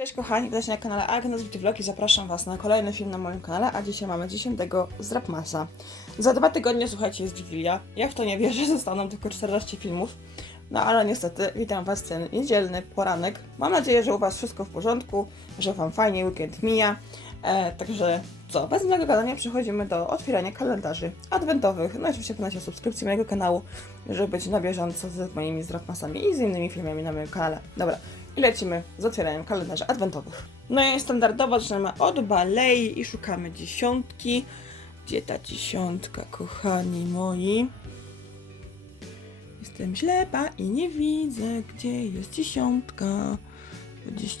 Cześć kochani, witajcie na kanale Agnes Vlog i zapraszam Was na kolejny film na moim kanale, a dzisiaj mamy 10 z Rapmasa. Za dwa tygodnie, słuchajcie, jest Wigilia. Ja w to nie wierzę, zostaną tylko 14 filmów. No ale niestety, witam Was ten niedzielny poranek. Mam nadzieję, że u Was wszystko w porządku, że Wam fajnie weekend mija. E, także co, bez mojego gadania przechodzimy do otwierania kalendarzy adwentowych. No i oczywiście pamiętajcie o subskrypcji mojego kanału, żeby być na bieżąco z moimi Zdrapmasami i z innymi filmami na moim kanale. Dobra, i lecimy z otwieraniem kalendarzy adwentowych. No i standardowo zaczynamy od balei i szukamy dziesiątki. Gdzie ta dziesiątka, kochani moi? Jestem ślepa i nie widzę, gdzie jest dziesiątka.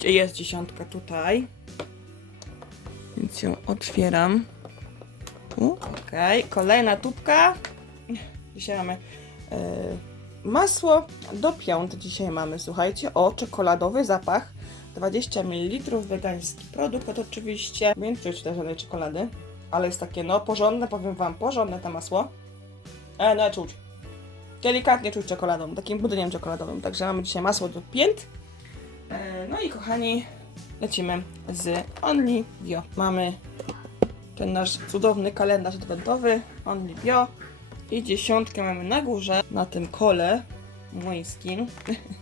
Jest dziesiątka tutaj. Więc ją otwieram. Tu, okej. Kolejna tubka. Dzisiaj mamy e, masło do piąt. Dzisiaj mamy, słuchajcie, o czekoladowy zapach. 20 ml wegański produkt, oczywiście nie czuć żadnej czekolady, ale jest takie no porządne, powiem wam, porządne to masło. E, no czuć. Delikatnie czuć czekoladą, takim budyniem czekoladowym. Także mamy dzisiaj masło do pięt. E, no i kochani, lecimy z Only Bio. Mamy ten nasz cudowny kalendarz adwentowy Only Bio i dziesiątkę mamy na górze, na tym kole młyńskim.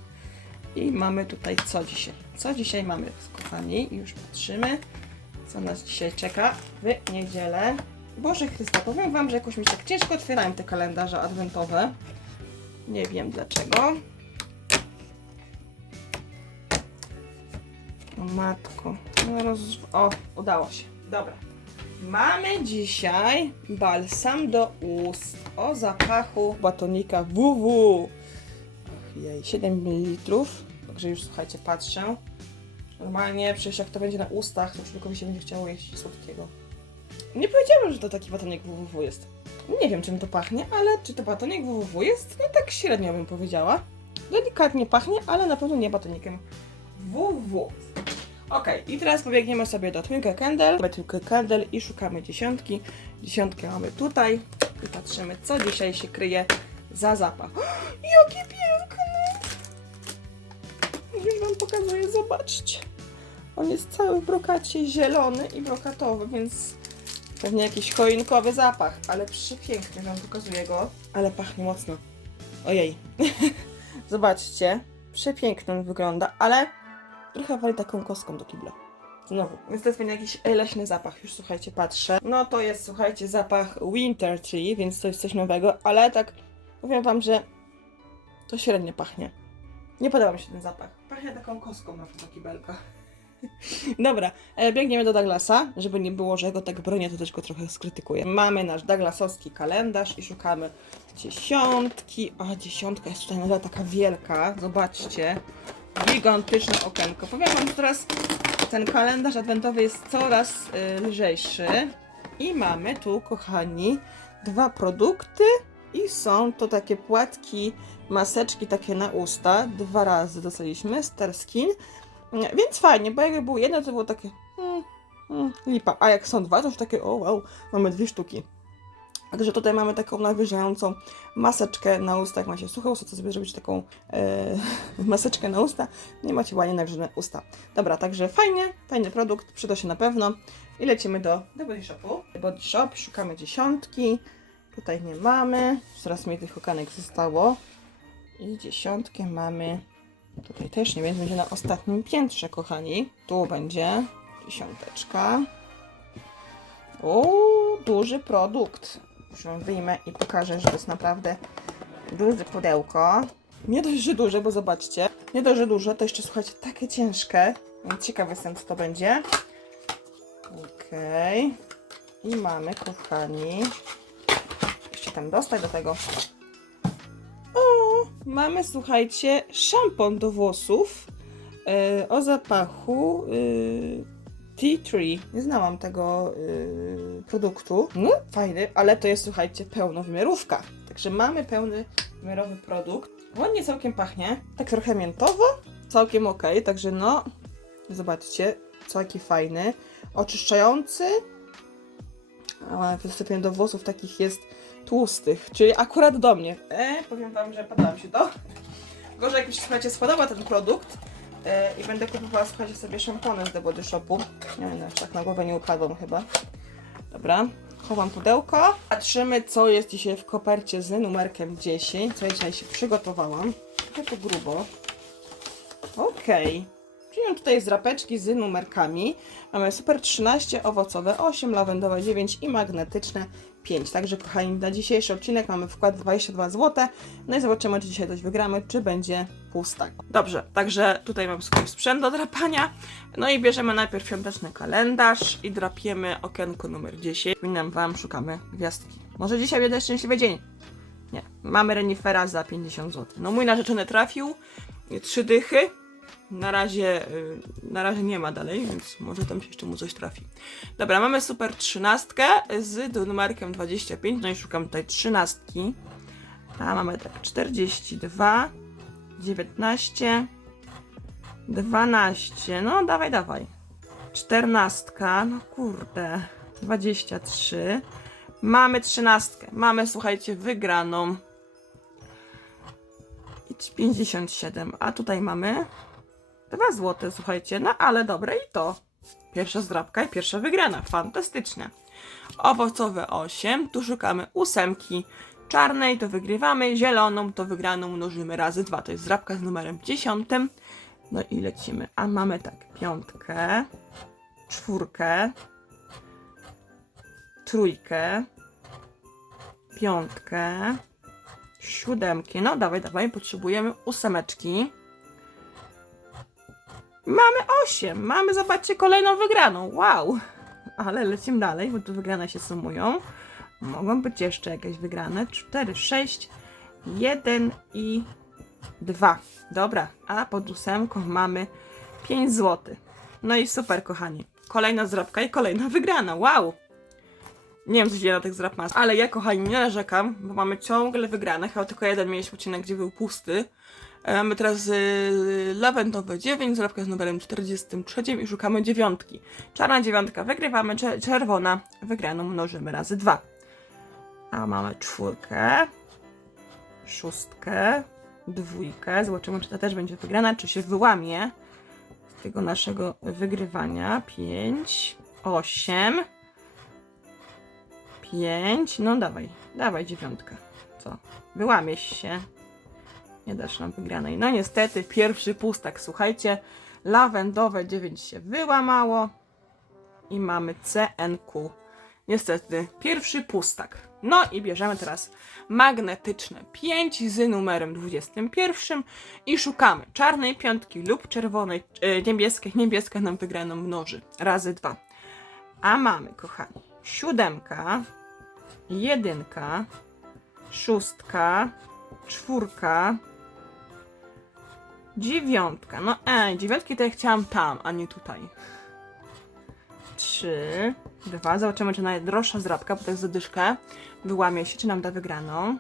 I mamy tutaj co dzisiaj? Co dzisiaj mamy, kochani? Już patrzymy, co nas dzisiaj czeka w niedzielę. Boże Chrysta, powiem Wam, że jakoś mi się tak ciężko otwierają te kalendarze adwentowe. Nie wiem dlaczego. O matko. No roz... O, udało się. Dobra. Mamy dzisiaj balsam do ust o zapachu batonika WW. Och jej, 7 ml. Także już słuchajcie, patrzę. Normalnie przecież jak to będzie na ustach, to człowiekowi się będzie chciało jeść słodkiego. Nie powiedziałam, że to taki batonik WWW jest. Nie wiem czym to pachnie, ale czy to batonik WWW jest? No tak średnio bym powiedziała. Delikatnie pachnie, ale na pewno nie batonikiem WW. Okej, i teraz pobiegniemy sobie do Twinkle Candle. Mamy Twinkle Candle i szukamy dziesiątki. Dziesiątkę mamy tutaj i patrzymy, co dzisiaj się kryje za zapach. Jakie piękne! Już wam pokazuję, zobaczcie. On jest cały w brokacie zielony i brokatowy, więc pewnie jakiś choinkowy zapach, ale przepiękny, wam pokazuję go. Ale pachnie mocno. Ojej. Zobaczcie, przepiękny on wygląda, ale trochę wali taką kostką do kibla. Znowu, więc to jest pewnie jakiś leśny zapach, już słuchajcie, patrzę. No to jest, słuchajcie, zapach Winter Tree, więc to jest coś nowego, ale tak powiem wam, że to średnio pachnie. Nie podoba mi się ten zapach. Pachnie taką kostką na do kibelka. Dobra, e, biegniemy do Douglasa, żeby nie było, że go tak bronię, to też go trochę skrytykuję. Mamy nasz Douglasowski kalendarz i szukamy dziesiątki. A, dziesiątka jest tutaj nadal taka wielka, zobaczcie. Gigantyczne okienko. Powiem wam, teraz ten kalendarz adwentowy jest coraz y, lżejszy. I mamy tu, kochani, dwa produkty. I są to takie płatki, maseczki takie na usta. Dwa razy dostaliśmy, Starskin. Nie, Więc fajnie, bo jakby było jedno, to było takie mm, mm, lipa. A jak są dwa, to już takie o wow, mamy dwie sztuki. Także tutaj mamy taką nawilżającą maseczkę na usta. Jak macie suche usta, to sobie zrobić taką e, maseczkę na usta. Nie macie ładnie nagrzane usta. Dobra, także fajnie, fajny produkt, przyda się na pewno. I lecimy do, do Body Shopu. Body Shop, szukamy dziesiątki. Tutaj nie mamy. Coraz mniej tych okanek zostało. I dziesiątkę mamy Tutaj też nie będzie, będzie na ostatnim piętrze, kochani. Tu będzie dziesiąteczka. O, duży produkt. Już ją wyjmę i pokażę, że to jest naprawdę duże pudełko. Nie dość, że duże, bo zobaczcie. Nie dość, że duże, to jeszcze słuchajcie, takie ciężkie. Ciekawy jestem, co to będzie. Okej. I mamy, kochani. Jeszcze tam dostać do tego mamy, słuchajcie, szampon do włosów e, o zapachu e, Tea Tree. Nie znałam tego e, produktu. No, fajny, ale to jest, słuchajcie, pełnowymiarówka. Także mamy pełny wymiarowy produkt. Ładnie całkiem pachnie. Tak trochę miętowo. Całkiem ok, także no, zobaczcie, całkiem fajny. Oczyszczający. Wysypię do włosów takich jest tłustych, czyli akurat do mnie. E, powiem wam, że podoba mi się to. Gorzej jak mi się słuchajcie spodoba ten produkt, I będę kupowała, słuchajcie, sobie szampony z The Body Shopu. Nie wiem, tak na głowę nie upadłam chyba. Dobra, chowam pudełko. Patrzymy, co jest dzisiaj w kopercie z numerkiem 10, co ja dzisiaj się przygotowałam. Trochę to grubo. Okej. Czyli mam tutaj zrapeczki z numerkami. Mamy super 13, owocowe 8, lawendowe 9 i magnetyczne 5. Także kochani, na dzisiejszy odcinek mamy wkład 22 zł. No i zobaczymy, czy dzisiaj coś wygramy, czy będzie pustak. Dobrze, także tutaj mam swój sprzęt do drapania. No i bierzemy najpierw świąteczny kalendarz i drapiemy okienko numer 10. Powinnam wam, szukamy gwiazdki. Może dzisiaj będzie szczęśliwy dzień. Nie, mamy renifera za 50 zł. No mój narzeczony trafił, trzy dychy. Na razie, y, na razie nie ma dalej, więc może tam się jeszcze mu coś trafi. Dobra, mamy super trzynastkę z numerkiem 25, no i szukam tutaj trzynastki. A mamy tak 42, 19, 12, no dawaj, dawaj. Czternastka, no kurde, 23. Mamy trzynastkę, mamy słuchajcie wygraną. I 57, a tutaj mamy 2 złote, słuchajcie, no ale dobre i to. Pierwsza zdrabka i pierwsza wygrana, fantastycznie. Owocowe 8, tu szukamy ósemki czarnej, to wygrywamy, zieloną to wygraną mnożymy razy 2, to jest zdrabka z numerem 10. No i lecimy, a mamy tak, piątkę, czwórkę, trójkę, piątkę, siódemki, no dawaj, dawaj, potrzebujemy ósemeczki. Mamy 8. Mamy, zobaczcie, kolejną wygraną. Wow. Ale lecimy dalej, bo tu wygrane się sumują. Mogą być jeszcze jakieś wygrane. 4, 6, 1 i 2. Dobra, a pod ósemką mamy 5 zł. No i super, kochani. Kolejna zrabka i kolejna wygrana. Wow. Nie wiem, co się na tych zrabmas, ale ja, kochani, nie narzekam, bo mamy ciągle wygrane. Chyba tylko jeden mieliśmy odcinek, gdzie był pusty. E, Mamy teraz y, lawendowe 9, zrabka z numerem 43 i szukamy dziewiątki. Czarna dziewiątka wygrywamy, cze- czerwona wygraną mnożymy razy 2. A mamy czwórkę, szóstkę, dwójkę. Zobaczymy, czy ta też będzie wygrana, czy się wyłamie z tego naszego wygrywania. 5, 8, 5. No dawaj, dawaj dziewiątka. Co? Wyłamiesz się. Nie dasz nam wygranej. No niestety, pierwszy pustak, słuchajcie, lawendowe 9 się wyłamało i mamy CNQ. Niestety, pierwszy pustak. No i bierzemy teraz magnetyczne 5 z numerem 21 i szukamy czarnej piątki lub czerwonej, e, niebieskiej. Niebieska nam wygraną mnoży razy 2. A mamy, kochani, siódemka, jedynka, szóstka, czwórka, dziewiątka. No ej, dziewiątki to ja chciałam tam, a nie tutaj. Trzy, dwa. Zobaczymy, czy najdroższa zrabka, bo to jest zadyszka, wyłamie się, czy nam da wygraną.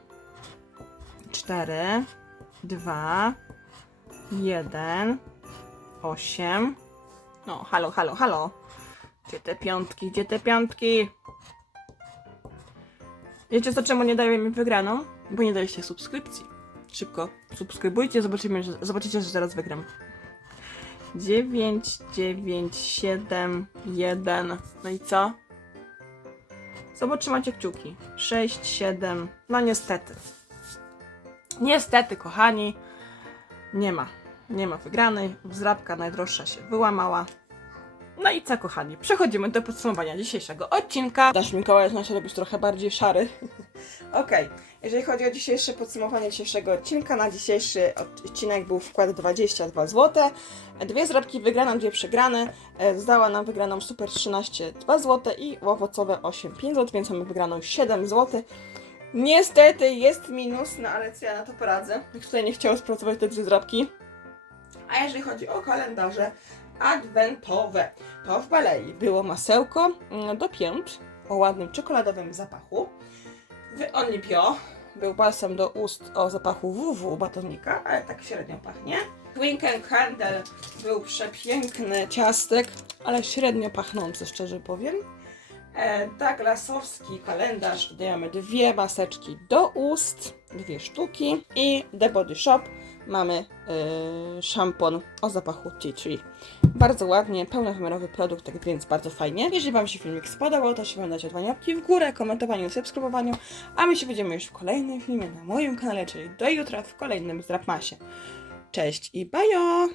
Cztery, dwa, jeden, osiem. No, halo, halo, halo. Gdzie te piątki, gdzie te piątki? Wiecie co, czemu nie daje mi wygraną? Bo nie daliście subskrypcji. Szybko subskrybujcie, zobaczymy, że, zobaczycie, że zaraz wygram. 9, 9, 7, 1. No i co? Zobaczymacie kciuki. 6, 7. No niestety. Niestety, kochani. Nie ma. Nie ma wygranej. Zrabka najdroższa się wyłamała. No i co, kochani? Przechodzimy do podsumowania dzisiejszego odcinka. Dasz Mikołaj zna się robić trochę bardziej szary. Okej, jeżeli chodzi o dzisiejsze podsumowanie dzisiejszego odcinka, na dzisiejszy odcinek był wkład 22 zł. Dwie zrabki wygrane, dwie przegrane. E, Zdała nam wygraną Super 13 2 zł i owocowe 8 5 zł, więc mamy wygraną 7 zł. Niestety jest minus, no ale co ja na to poradzę? Jak tutaj nie chciało spracować te dwie zrabki. A jeżeli chodzi o kalendarze adwentowe, to w Balei było masełko mm, do pięt o ładnym czekoladowym zapachu. W Onlipio był balsam do ust o zapachu WW batonika, ale tak średnio pachnie. Twinkle Candle był przepiękny ciastek, ale średnio pachnący, szczerze powiem. Douglasowski kalendarz. Tutaj mamy dwie maseczki do ust, dwie sztuki i The Body Shop mamy yy, szampon o zapachu tea tree. Bardzo ładnie, pełnowymiarowy produkt, tak więc bardzo fajnie. Jeżeli Wam się filmik spodobał, to się pamiętajcie o łapki w górę, komentowaniu, subskrybowaniu, a my się widzimy już w kolejnym filmie na moim kanale, czyli do jutra w kolejnym Zdrapmasie. Cześć i bajo!